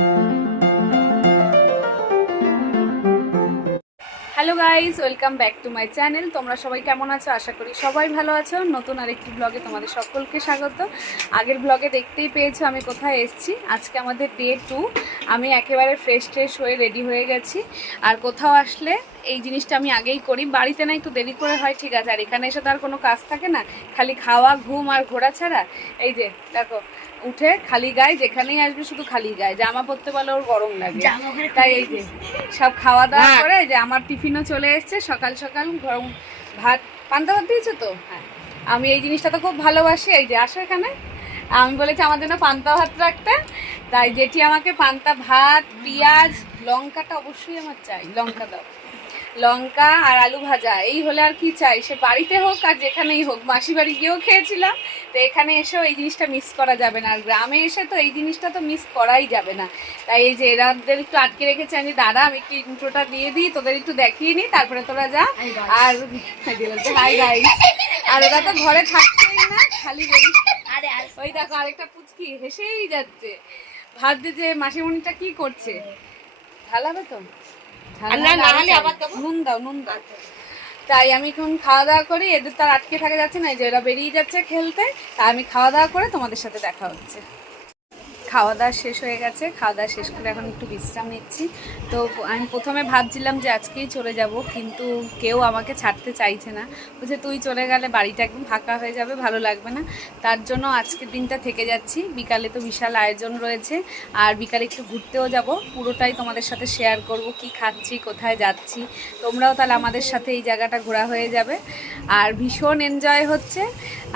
Thank you. Hello guys welcome back to my channel তোমরা সবাই কেমন আছো? আশা করি সবাই ভালো আছো। নতুন আরেকটি ব্লগে তোমাদের সকলকে স্বাগত। আগের ব্লগে দেখতেই পেয়েছ আমি কোথায় এসেছি। আজকে আমাদের ডে টু আমি একেবারে ফ্রেশ ট্রেশ হয়ে রেডি হয়ে গেছি। আর কোথাও আসলে এই জিনিসটা আমি আগেই করি। বাড়িতে না একটু দেরি করে হয়, ঠিক আছে। আর এখানে এসে তো আর কোনো কাজ থাকে না। খালি খাওয়া, ঘুম আর ঘোরা ছাড়া এই যে, দেখো উঠে খালি গায়ে যেখানেই আসবে শুধু খালি গায়ে। জামা পরতে পারলে ওর গরম লাগে। তাই এই যে সব খাওয়া দাওয়া করে যে আমার টিফিনও চলে এসেছে সকাল সকাল গরম ভাত পান্তা ভাত দিয়েছ তো? হ্যাঁ। আমি এই জিনিসটা তো খুব ভালোবাসি। এই যে আসো এখানে। আমি বলেছি আমার জন্য পান্তা ভাত রাখতে। তাই যেটি আমাকে পান্তা ভাত পেঁয়াজ লঙ্কাটা অবশ্যই আমার চাই। লঙ্কা দাও। লঙ্কা আর আলু ভাজা এই হলে আর কি চাই? সে বাড়িতে হোক আর যেখানেই হোক মাসি বাড়ি গিয়েও খেয়েছিলাম। তো এখানে এসেও এই জিনিসটা মিস করা যাবে না। আর গ্রামে এসে তো এই জিনিসটা তো মিস করাই যাবে না। তাই এই যে এরাদের একটু আটকে রেখেছে আমি দাদা আমি একটু ইন্ট্রোটা দিয়ে দিই তোদের একটু দেখিয়ে নিই তারপরে তোরা যা। আর হাই গাইস আর ওরা তো ঘরে থাকছেই না খালি বলি। ওই দেখো আরেকটা পুচকি হেসেই যাচ্ছে। ভাবছে যে মাসিমণিটা কি করছে? ভালো হবে তো? না, না লাগছে? হলে আবার নুন দাও নুন দাও। তাই আমি এখন খাওয়া দাওয়া করি এদের তার আটকে থাকা যাচ্ছে না যে ওরা বেরিয়ে যাচ্ছে খেলতে তাই আমি খাওয়া দাওয়া করে তোমাদের সাথে দেখা হচ্ছে। খাওয়া দাওয়া শেষ হয়ে গেছে খাওয়া দাওয়া শেষ করে এখন একটু বিশ্রাম নিচ্ছি। তো আমি প্রথমে ভাবছিলাম যে আজকেই চলে যাব, কিন্তু কেউ আমাকে ছাড়তে চাইছে না। বলছে, তুই চলে গেলে বাড়িটা একদম ফাঁকা হয়ে যাবে, ভালো লাগবে না। তার জন্য আজকের দিনটা থেকে যাচ্ছি। বিকালে তো বিশাল আয়োজন রয়েছে, আর বিকালে একটু ঘুরতেও যাব। পুরোটাই তোমাদের সাথে শেয়ার করব, কি খাচ্ছি, কোথায় যাচ্ছি। তোমরাও তাহলে আমাদের সাথে এই জায়গাটা ঘোরা হয়ে যাবে। আর ভীষণ এনজয় হচ্ছে।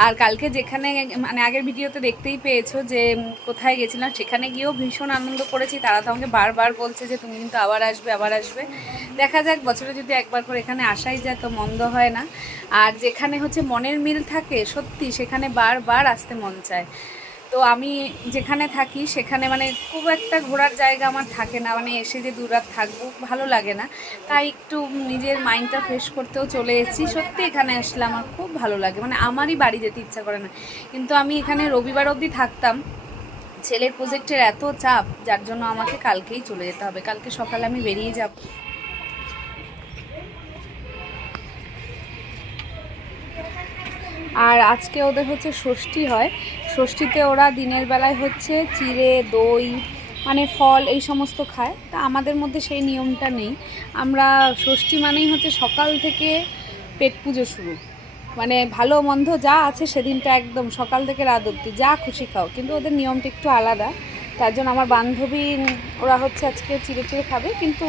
আর কালকে যেখানে মানে আগের ভিডিওতে দেখতেই পেয়েছ যে কোথায় গেছিলাম সেখানে গিয়েও ভীষণ আনন্দ করেছি, তারা তো আমাকে বারবার বলছে যে তুমি কিন্তু আবার আসবে আবার আসবে। দেখা যাক, বছরে যদি একবার করে এখানে আসাই যায় তো মন্দ হয় না। আর যেখানে হচ্ছে মনের মিল থাকে, সত্যি সেখানে বারবার আসতে মন চায়। তো আমি যেখানে থাকি, সেখানে মানে খুব একটা ঘোরার জায়গা আমার থাকে না মানে এসে যে দু রাত থাকব, ভালো লাগে না। তাই একটু নিজের মাইন্ডটা ফ্রেশ করতেও চলে এসেছি। সত্যি এখানে আসলে আমার খুব ভালো লাগে মানে আমারই বাড়ি যেতে ইচ্ছা করে না। কিন্তু আমি এখানে রবিবার অবধি থাকতাম। ছেলের প্রজেক্টের এত চাপ, যার জন্য আমাকে কালকেই চলে যেতে হবে। কালকে সকালে আমি বেরিয়ে যাব। আর আজকে ওদের হচ্ছে ষষ্ঠী হয়। ষষ্ঠীতে ওরা দিনের বেলায় হচ্ছে চিড়ে, দই মানে ফল এই সমস্ত খায়। তা আমাদের মধ্যে সেই নিয়মটা নেই। আমরা ষষ্ঠী মানেই হচ্ছে সকাল থেকে পেট পুজো শুরু। মানে ভালো মন্দ যা আছে সেদিনটা একদম সকাল থেকে রাত অব্দি যা খুশি খাও। কিন্তু ওদের নিয়মটা একটু আলাদা। তার জন্য আমার বান্ধবী ওরা হচ্ছে আজকে চিড়ে চিড়ে খাবে কিন্তু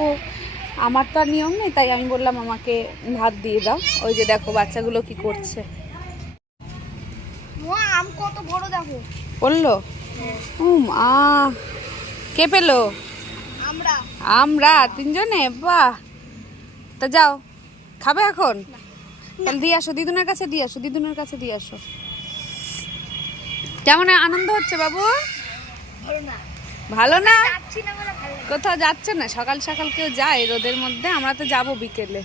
আমার তো আর নিয়ম নেই তাই আমি বললাম আমাকে ভাত দিয়ে দাও। ওই যে দেখো বাচ্চাগুলো কি করছে। আম কত বড় দেখো। কে পেল? আমরা। আমরা তিনজনে? বাহ! তা যাও খাবে এখন? তাহলে দিয়ে আসো দিদুনের কাছে দিয়ে আসো দিদুনের কাছে দিয়ে আসো। কেমন আনন্দ হচ্ছে বাবু? ভালো না। কোথাও যাচ্ছে না? সকাল সকাল কেউ যায় রোদের মধ্যে? আমরা তো যাব বিকেলে।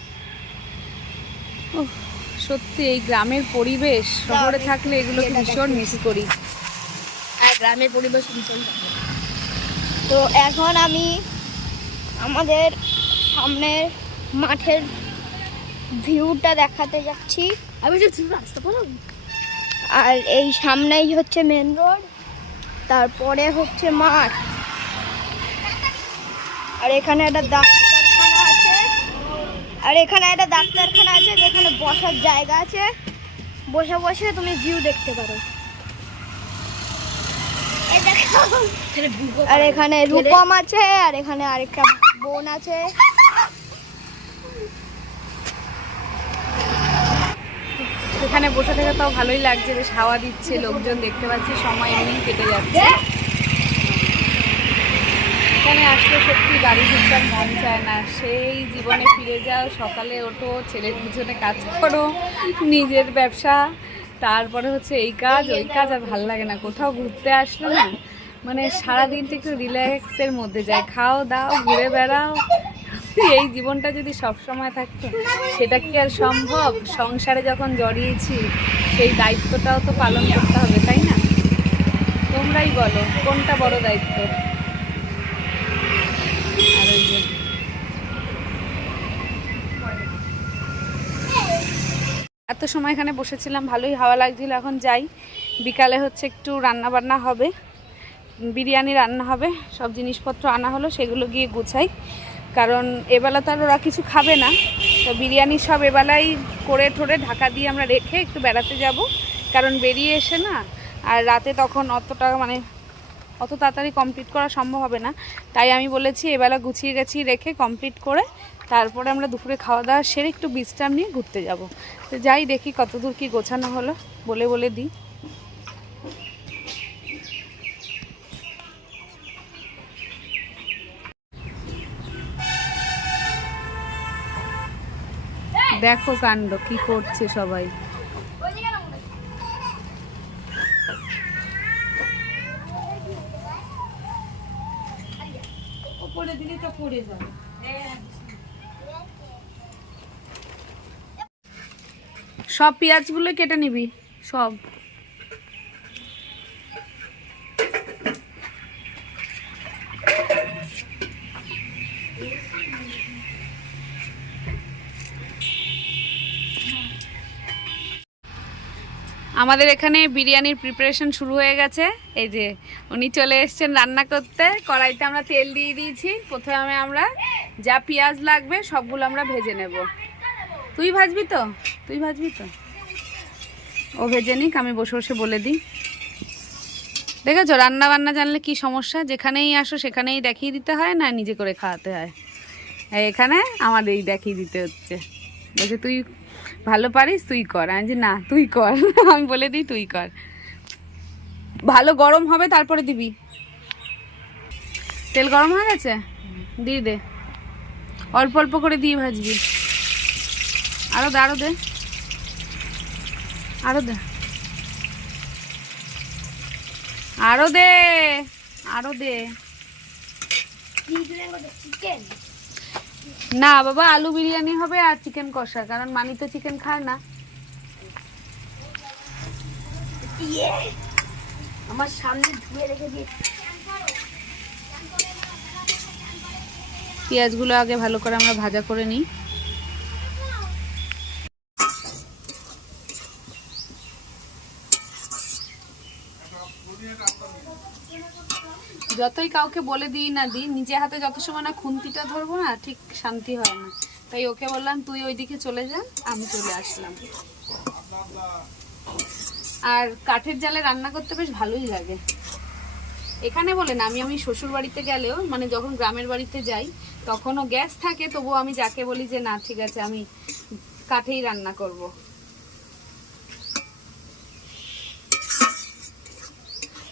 সত্যি এই গ্রামের পরিবেশ শহরে থাকলে এগুলো ভীষণ মিস করি। আর গ্রামের পরিবেশ ভীষণ তো এখন আমি আমাদের সামনের মাঠের ভিউটা দেখাতে যাচ্ছি। আমি রাস্তা আর এই সামনেই হচ্ছে মেন রোড তারপরে হচ্ছে মাঠ। আর এখানে একটা ডাক্তারখানা আছে। আর এখানে একটা ডাক্তারখানা আছে যেখানে বসার জায়গা আছে। বসে বসে তুমি ভিউ দেখতে পারো। আর এখানে রূপম আছে আর এখানে আরেকটা বোন আছে। এখানে বসে থেকে তাও ভালোই লাগছে, বেশ হাওয়া দিচ্ছে, লোকজন দেখতে পাচ্ছি, সময় এমনি কেটে যাচ্ছে। এখানে আসলে সত্যি ফিরতে আর মন চায় না, সেই জীবনে ফিরে যাও, সকালে ওঠো, ছেলের পিছনে কাজ করো, নিজের ব্যবসা, তারপরে হচ্ছে এই কাজ, ওই কাজ আর ভালো লাগে না, কোথাও ঘুরতে আসলো না মানে সারাদিনটা একটু রিল্যাক্সের মধ্যে যায়, খাও দাও, ঘুরে বেড়াও এই জীবনটা যদি সব সময় থাকতো, সেটা কি আর সম্ভব? সংসারে যখন জড়িয়েছি, সেই দায়িত্বটাও তো পালন করতে হবে, তাই না? তোমরাই বলো, কোনটা বড় দায়িত্ব? এত সময় এখানে বসেছিলাম, ভালোই হাওয়া লাগছিল, এখন যাই। বিকালে হচ্ছে একটু রান্না বান্না হবে, বিরিয়ানি রান্না হবে, সব জিনিসপত্র আনা হলো, সেগুলো গিয়ে গুছাই। কারণ এবেলা তো আর ওরা কিছু খাবে না। তো বিরিয়ানি সব এবেলাই করে ঠোরে ঢাকা দিয়ে আমরা রেখে একটু বেড়াতে যাব। কারণ বেরিয়ে এসে না, আর রাতে তখন অতটা মানে অত তাড়াতাড়ি কমপ্লিট করা সম্ভব হবে না। তাই আমি বলেছি এবেলা গুছিয়ে গেছি রেখে কমপ্লিট করে তারপরে আমরা দুপুরে খাওয়া দাওয়া সেরে একটু বিশ্রাম নিয়ে ঘুরতে যাব। তো যাই দেখি কত দূর কী গোছানো হলো, বলে বলে দিই। দেখো কাণ্ড কি করছে সবাই। সব পেঁয়াজগুলো কেটে নিবি সব। আমাদের এখানে বিরিয়ানির প্রিপারেশন শুরু হয়ে গেছে। এই যে উনি চলে এসেছেন রান্না করতে। কড়াইতে আমরা তেল দিয়ে দিয়েছি। প্রথমে আমরা যা পেঁয়াজ লাগবে সবগুলো আমরা ভেজে নেব। তুই ভাজবি তো? তুই ভাজবি তো? ও ভেজে নিক, আমি বসে বসে বলে দিই। দেখেছ রান্না বান্না জানলে কি সমস্যা? যেখানেই আসো সেখানেই দেখিয়ে দিতে হয় না, নিজে করে খাওয়াতে হয়। এখানে আমাদেরই দেখিয়ে দিতে হচ্ছে। বলছে, তুই ভালো পারিস, তুই কর। আমি যে না, তুই কর। আমি বলে দিই, তুই কর। ভালো গরম হবে, তারপরে দিবি। তেল গরম হয়ে গেছে? দিয়ে দে। অল্প অল্প করে দিয়ে ভাজবি। আরও দে আরও দে। আরও দে। আরও দে আরও দে। চিকেন না বাবা, আলু বিরিয়ানি হবে আর চিকেন কষা, কারণ মানি তো চিকেন খায় না। আমার সামনে ধুয়ে রেখে দিয়েছি পেঁয়াজগুলো আগে ভালো করে আমরা ভাজা করে নিই। যতই কাউকে বলে দিই না দিই, নিজে হাতে যত সময় না খুন্তিটা ধরবো না, ঠিক শান্তি হয় না। তাই ওকে বললাম, তুই ওইদিকে চলে যা, আমি চলে আসলাম। আর কাঠের জালে রান্না করতে বেশ ভালোই লাগে। এখানে বলে না, আমি আমি শ্বশুর বাড়িতে গেলেও মানে যখন গ্রামের বাড়িতে যাই, তখনও গ্যাস থাকে, তবুও আমি যাকে বলি যে, না, ঠিক আছে, আমি কাঠেই রান্না করব।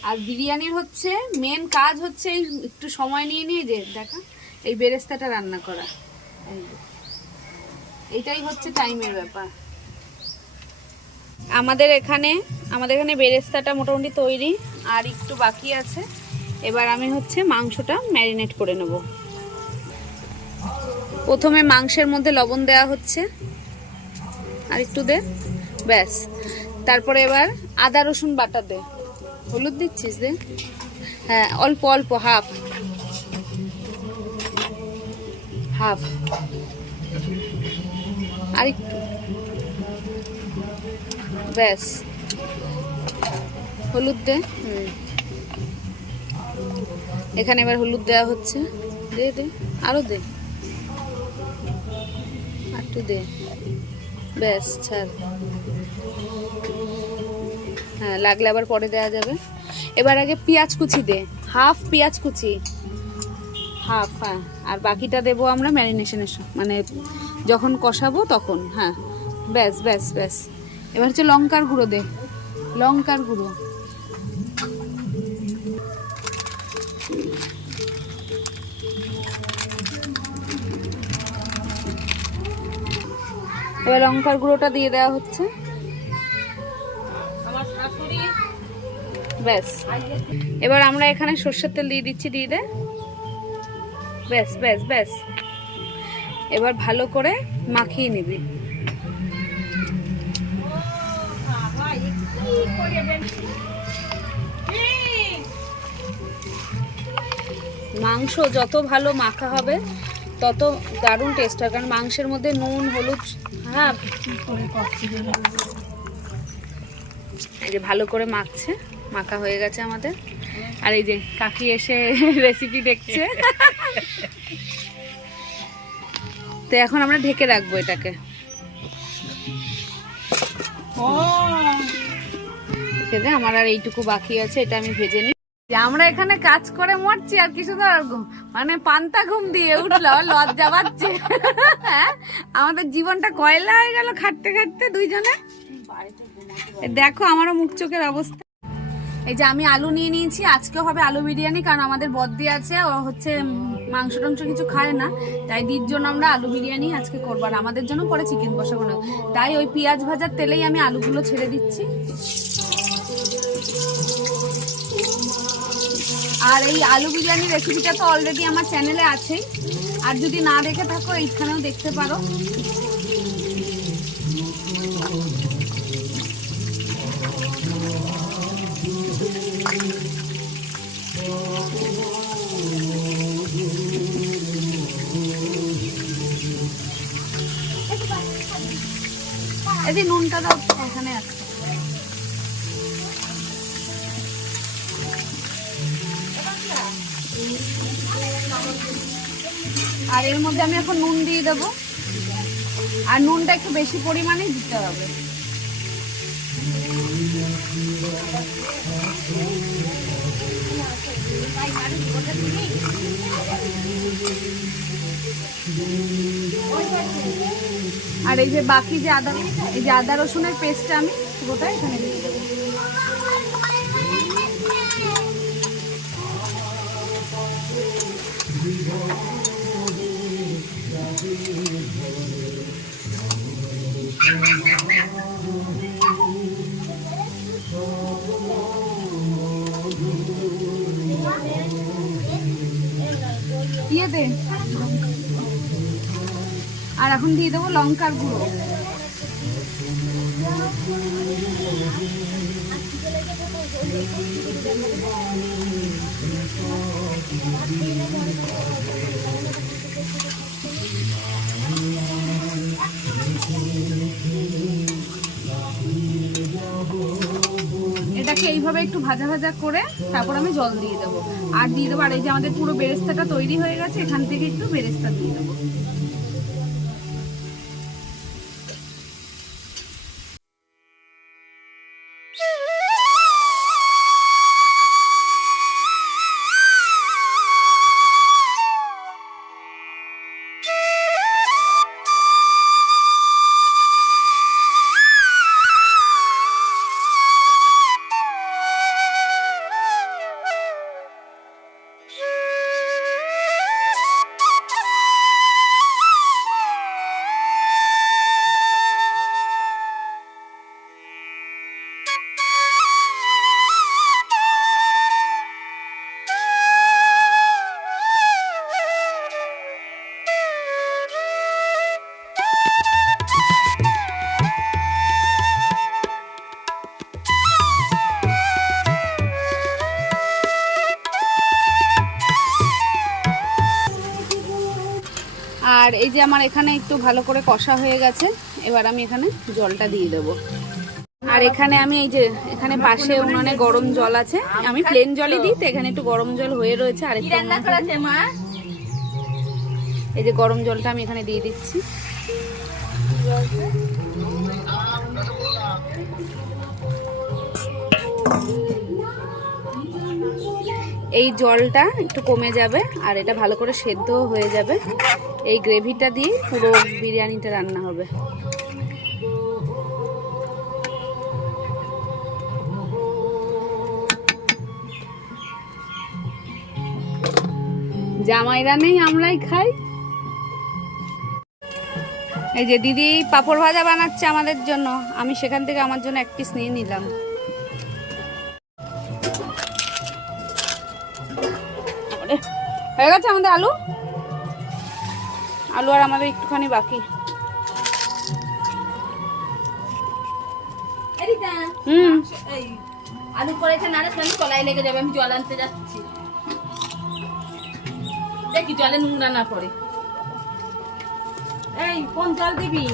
আর বিরিয়ানির হচ্ছে মেন কাজ হচ্ছে এই একটু সময় নিয়ে নিয়ে যে দেখা, এই বেরেস্তাটা রান্না করা। এই যে। এটাই হচ্ছে টাইমের ব্যাপার। আমাদের এখানে আমাদের এখানে বেরেস্তাটা মোটামুটি তৈরি, আর একটু বাকি আছে। এবার আমি হচ্ছে মাংসটা ম্যারিনেট করে নেব। প্রথমে মাংসের মধ্যে লবণ দেওয়া হচ্ছে। আর একটু দে, ব্যাস। তারপরে এবার আদা রসুন বাটা দে। হলুদ দিচ্ছিস দে? হ্যাঁ অল্প অল্প, হাফ। হাফ। আর একটু ব্যাস। হলুদ দে, হুম। এখানে এবার হলুদ দেওয়া হচ্ছে। দে দে, আরও দে। একটু দে। ব্যাস, ছাড়। হ্যাঁ লাগলে আবার পরে দেওয়া যাবে। এবার আগে পেঁয়াজ কুচি দে। হাফ পেঁয়াজ কুচি। হাফ হ্যাঁ। আর বাকিটা দেবো আমরা ম্যারিনেশনের মানে যখন কষাবো তখন হ্যাঁ। ব্যাস ব্যাস ব্যাস। এবার হচ্ছে লঙ্কার গুঁড়ো দে। লঙ্কার গুঁড়ো। এবার লঙ্কার গুঁড়োটা দিয়ে দেওয়া হচ্ছে। ব্যাস। এবার আমরা এখানে সর্ষের তেল দিয়ে দিচ্ছি, দিয়ে দে। ব্যাস ব্যাস ব্যাস। এবার ভালো করে মাখিয়ে নিবি। মাংস যত ভালো মাখা হবে, তত দারুণ টেস্ট হয় কারণ মাংসের মধ্যে নুন, হলুদ হ্যাঁ। এই যে ভালো করে মাখছে, মাখা হয়ে গেছে আমাদের। আর এই যে কাকি এসে রেসিপি দেখছে। তো এখন আমরা ঢেকে রাখব এটাকে। আমার আর এইটুকু বাকি আছে, এটা আমি ভেজে নিই। আমরা এখানে কাজ করে মরছি আর কিছু মানে পান্তা ঘুম দিয়ে উঠল, লজ্জা পাচ্ছে। হ্যাঁ? আমাদের জীবনটা কয়লা হয়ে গেল খাটতে খাটতে দুইজনে? এ দেখো আমারও মুখ চোখের অবস্থা। এই যে আমি আলু নিয়ে নিয়েছি আজকে হবে আলু বিরিয়ানি, কারণ আমাদের বদ্দি আছে, ও হচ্ছে মাংস টাংস কিছু খায় না, তাই দির জন্য আমরা আলু বিরিয়ানি আজকে করব। আর আমাদের জন্য পরে চিকেন কষা বানাবো তাই ওই পেঁয়াজ ভাজার তেলেই আমি আলুগুলো ছেড়ে দিচ্ছি। আর এই আলু বিরিয়ানি রেসিপিটা তো অলরেডি আমার চ্যানেলে আছেই। আর যদি না দেখে থাকো, এইখানেও দেখতে পারো। যে নুনটা দাও, এখানে আছে। আর এর মধ্যে আমি এখন নুন দিয়ে দেবো। আর নুনটা একটু বেশি পরিমাণে দিতে হবে। আর এই যে বাকি যে আদা, এই যে আদা রসুনের পেস্টটা আমি পুরোটা এখানে দিয়ে দেবো। দিয়ে দে। আর এখন দিয়ে দেবো লঙ্কার গুঁড়ো। এটাকে এইভাবে একটু ভাজা ভাজা করে তারপর আমি জল দিয়ে দেবো। আর দিয়ে দেবো, আর এই যে আমাদের পুরো বেরেস্তাটা তৈরি হয়ে গেছে, এখান থেকে একটু বেরেস্তা দিয়ে দেবো। আর এই যে আমার এখানে একটু ভালো করে কষা হয়ে গেছে এবার আমি এখানে জলটা দিয়ে দেবো। আর এখানে আমি এই যে এখানে পাশে উনানে গরম জল আছে আমি প্লেন জলই দিই তো এখানে একটু গরম জল হয়ে রয়েছে আর এই যে গরম জলটা আমি এখানে দিয়ে দিচ্ছি। এই জলটা একটু কমে যাবে আর এটা ভালো করে সেদ্ধ হয়ে যাবে। এই গ্রেভিটা দিয়ে পুরো বিরিয়ানিটা রান্না হবে। জামাইরা নেই, আমরাই খাই। এই যে দিদি পাপড় ভাজা বানাচ্ছে আমাদের জন্য, আমি সেখান থেকে আমার জন্য এক পিস নিয়ে নিলাম। হয়ে গেছে আমাদের আলু? আলু আর আমাদের একটুখানি বাকি। হুম। এই আলু করেছে আমি তলায় লেগে যাবে আমি জল আনতে যাচ্ছি। দেখি জলে নোংরা না পড়ে। এই কোন জল দিবি?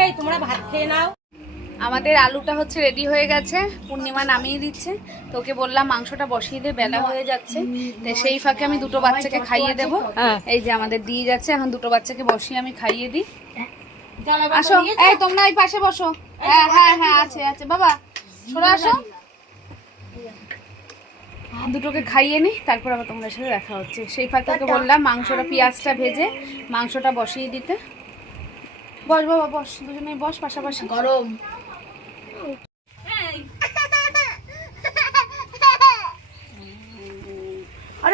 এই তোমরা ভাত খেয়ে নাও। আমাদের আলুটা হচ্ছে রেডি হয়ে গেছে পূর্ণিমা নামিয়ে দিচ্ছে। তোকে বললাম মাংসটা বসিয়ে দিয়ে বেলা হয়ে যাচ্ছে। সেই ফাঁকে আমি দুটো বাচ্চাকে খাইয়ে দেব। এই যে আমাদের দিয়ে যাচ্ছে এখন দুটো বাচ্চাকে বসিয়ে আমি খাইয়ে দিই। আসো এই তোমরা এই পাশে বসো। হ্যাঁ হ্যাঁ হ্যাঁ আছে আছে। বাবা সরে আসো। দুটোকে খাইয়ে নি তারপর আবার তোমাদের সাথে দেখা হচ্ছে। সেই ফাঁকে বললাম মাংসটা পেঁয়াজটা ভেজে মাংসটা বসিয়ে দিতে। বস বাবা বস দুজনে বস পাশাপাশি। গরম আরে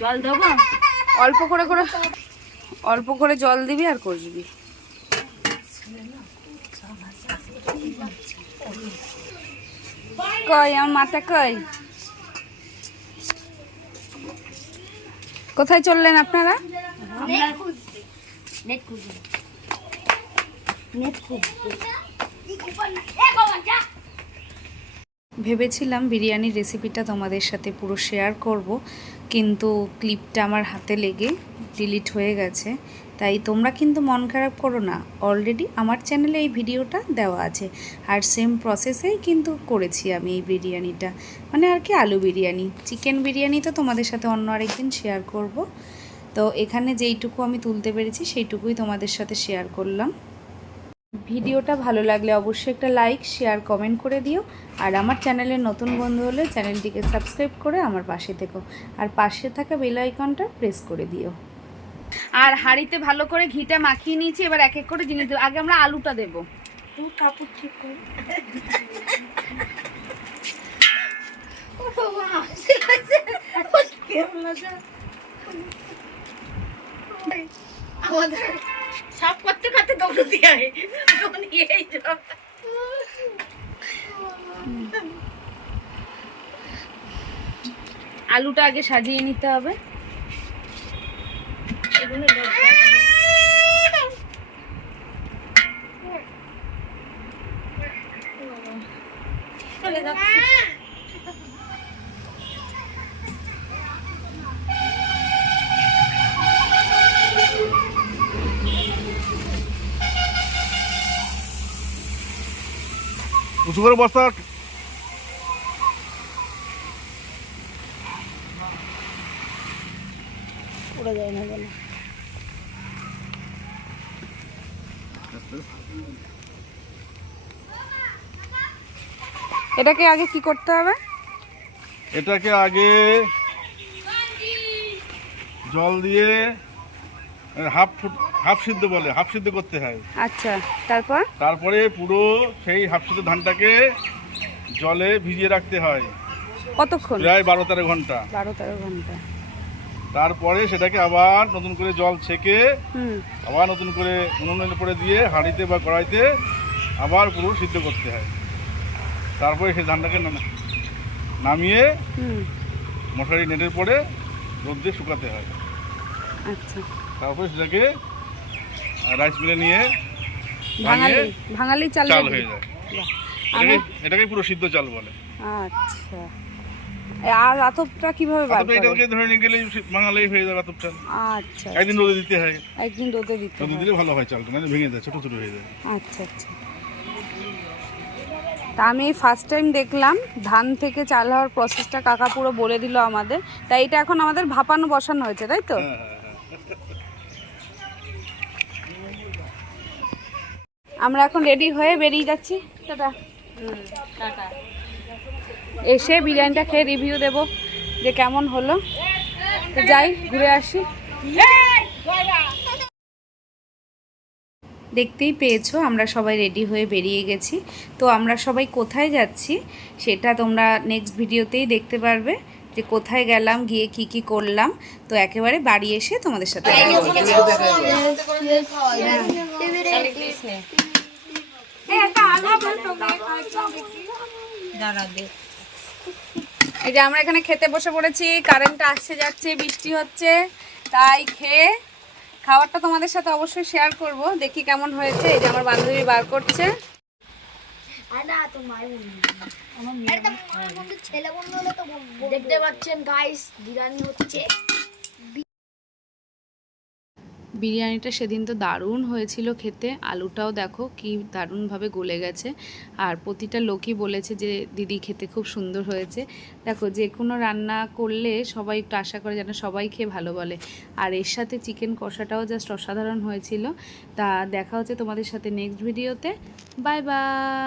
জল দেবো? অল্প করে করে, অল্প করে জল দিবি আর কষবি। কই, আমার মাথা কই? কোথায় চললেন আপনারা? নেট খুঁজবি। ভেবেছিলাম বিরিয়ানির রেসিপিটা তোমাদের সাথে পুরো শেয়ার করব, কিন্তু ক্লিপটা আমার হাতে লেগে ডিলিট হয়ে গেছে। তাই তোমরা কিন্তু মন খারাপ করো না। অলরেডি আমার চ্যানেলে এই ভিডিওটা দেওয়া আছে। আর সেম প্রসেসেই কিন্তু করেছি আমি এই বিরিয়ানিটা। মানে আর কি আলু বিরিয়ানি। চিকেন বিরিয়ানি তো তোমাদের সাথে অন্য আরেকদিন শেয়ার করব। তো এখানে যেইটুকু আমি তুলতে পেরেছি, সেইটুকুই তোমাদের সাথে শেয়ার করলাম। ভিডিওটা ভালো লাগলে অবশ্যই একটা লাইক শেয়ার কমেন্ট করে দিও। আর আমার চ্যানেলের নতুন বন্ধু হলে চ্যানেলটিকে সাবস্ক্রাইব করে আমার পাশে থেকো। আর পাশে থাকা বেল আইকনটা প্রেস করে দিও। আর হাঁড়িতে ভালো করে ঘিটা মাখিয়ে নিয়েছি এবার এক এক করে জিনিস দেবো। আগে আমরা আলুটা দেবো। কাপড় ঠিক করে। আমাদের সব করতে করতে দৌড় দিয়ে এই জল আলুটা আগে সাজিয়ে নিতে হবে। চলে যাচ্ছে। উঁচু করে বস্তা উড়ে যায় না বলে এটাকে আগে কি করতে হবে? এটাকে আগে জল দিয়ে হাফ ফুট হাফ সিদ্ধ বলে হাফ সিদ্ধ করতে হয়। আচ্ছা তারপর? তারপরে পুরো সেই হাফ সিদ্ধ ধানটাকে জলে ভিজিয়ে রাখতে হয়। কতক্ষণ? প্রায় বারো তেরো ঘণ্টা। বারো তেরো ঘণ্টা। তারপরে সেটাকে আবার নতুন করে জল ছেঁকে আবার নতুন করে উনুনের উপরে দিয়ে হাঁড়িতে বা কড়াইতে আবার পুরো সিদ্ধ করতে হয়। তারপরে সেই ধানটাকে নামিয়ে মশারি নেটের পরে রোদ দিয়ে শুকাতে হয়। আচ্ছা। তারপরে সেটাকে রাইস মিলে নিয়ে ভাঙালি ভাঙালি চাল চাল হয়ে যায়। এটাকে পুরো সিদ্ধ চাল বলে। আচ্ছা। আর আতপটা কীভাবে বার করে এটাকে ধরে নিয়ে গেলেই বাঙালি হয়ে যাবে আতপ আচ্ছা একদিন রোদে দিতে হয়। একদিন রোদে দিতে রোদে দিলে ভালো হয় চালটা মানে ভেঙে যায় ছোট ছোট হয়ে যায়। আচ্ছা আচ্ছা। তা আমি ফার্স্ট টাইম দেখলাম ধান থেকে চাল হওয়ার প্রসেসটা কাকা পুরো বলে দিল আমাদের। তাই এটা এখন আমাদের ভাপানো বসানো হয়েছে তাই তো হ্যাঁ হ্যাঁ হ্যাঁ আমরা এখন রেডি হয়ে বেরিয়ে যাচ্ছি। টাটা। এসে বিরিয়ানিটা খেয়ে রিভিউ দেব যে কেমন হলো। যাই ঘুরে আসি। দেখতেই পেয়েছ আমরা সবাই রেডি হয়ে বেরিয়ে গেছি। তো আমরা সবাই কোথায় যাচ্ছি সেটা তোমরা নেক্সট ভিডিওতেই দেখতে পারবে যে কোথায় গেলাম গিয়ে কি কি করলাম। তো একেবারে বাড়ি এসে তোমাদের সাথে এই যে আমরা এখানে খেতে বসে পড়েছি কারেন্টটা আসছে যাচ্ছে বৃষ্টি হচ্ছে তাই খেয়ে খাবারটা তোমাদের সাথে অবশ্যই শেয়ার করব। দেখি কেমন হয়েছে। এই যে আমার বান্ধবী বার করছে। এটা তো বন্ধু। ছেলে বন্ধু হলে তো দেখতে পাচ্ছেন গাইস বিরিয়ানি হচ্ছে। বিরিয়ানিটা সেদিন তো দারুণ হয়েছিল খেতে। আলুটাও দেখো কি দারুণভাবে গলে গেছে। আর প্রতিটা লোকই বলেছে যে, দিদি খেতে খুব সুন্দর হয়েছে। দেখো, যে কোনো রান্না করলে সবাই একটু আশা করে যেন সবাই খেয়ে ভালো বলে। আর এর সাথে চিকেন কষাটাও জাস্ট অসাধারণ হয়েছিল। তা দেখা হচ্ছে তোমাদের সাথে নেক্সট ভিডিওতে বাই বাই!